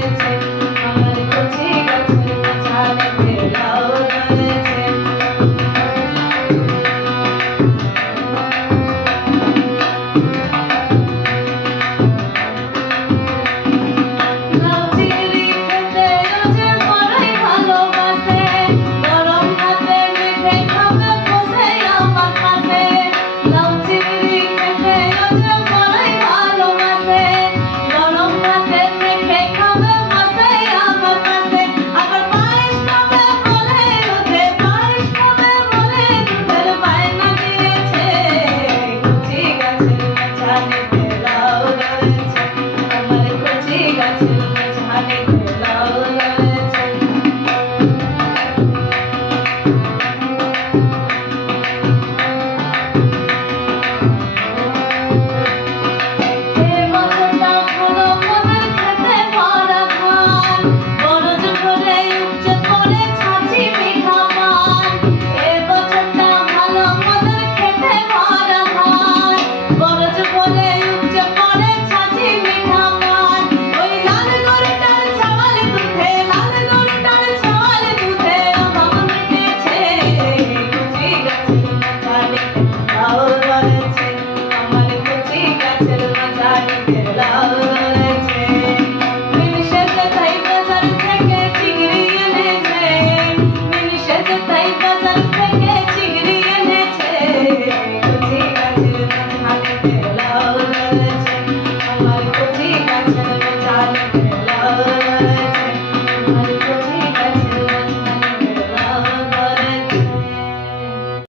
হয়েছে